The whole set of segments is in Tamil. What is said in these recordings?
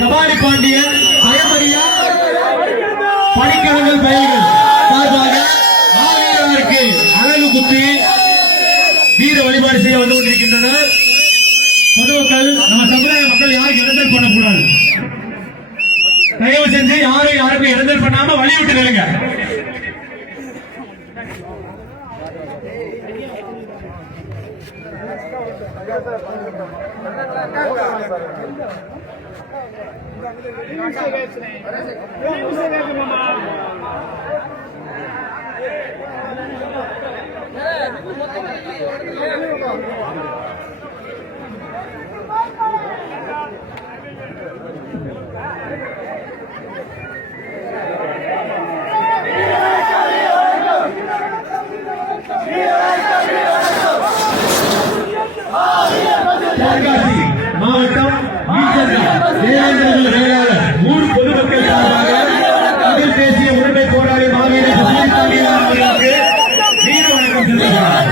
கபாலி பாண்டியன் பயமறியா படிக்கலங்கள் பயிர்கள் சார்பாக மாவீரருக்கு அழகு குத்தி வீர வழிபாடு செய்ய வந்து கொண்டிருக்கின்றனர். பொதுமக்கள் நம்ம சமுதாய மக்கள் யாரும் இடைஞ்சல் பண்ணக்கூடாது. தயவு செஞ்சு யாருக்கும் இடைஞ்சல் பண்ணாம வழி விட்டு நிலுங்க. மாவட்டம் வேளாளர் ஊர் பொதுமக்கள் சார்பாக தமிழ் தேசிய உரிமை போராளி மாவீரர் அவர்களுக்கு வீர வணக்கம் செலுத்துகிறார்.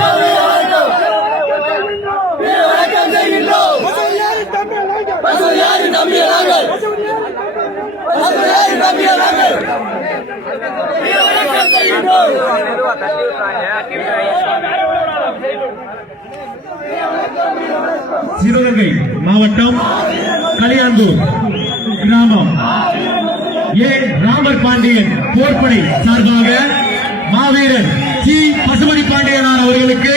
சிவகங்கை மாவட்டம் கலியாந்தூர் கிராமம் ஏ ராமர் பாண்டியன் போர்ப்படை சார்பாக மாவீரர் சி பசுபதி பாண்டியனார் அவர்களுக்கு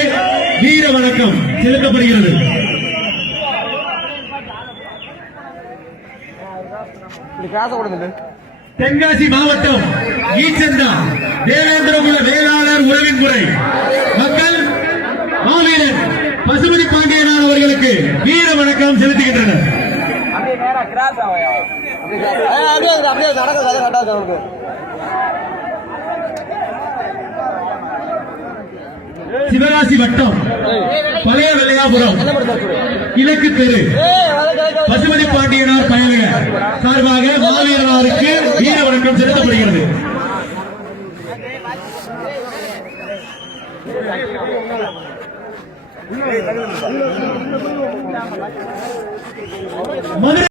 வீர வணக்கம் செலுத்தப்படுகிறது. தென்காசி மாவட்டம் ஈச்சந்தா தேவேந்திரகுல வேளாளர் உறவின் முறை மக்கள் மாவீரர் பசுபதி பாண்டியனார் அவர்களுக்கு வீர வணக்கம் செலுத்துகின்றனர். சிவகாசி வட்டம் பழைய வெள்ளையாபுரம் கிழக்கு தெரு பசுபதி பாண்டியனார் பயணிக சார்பாக மாவீரனாருக்கு வீர வணக்கம் செலுத்தப்படுகிறது. மதுரை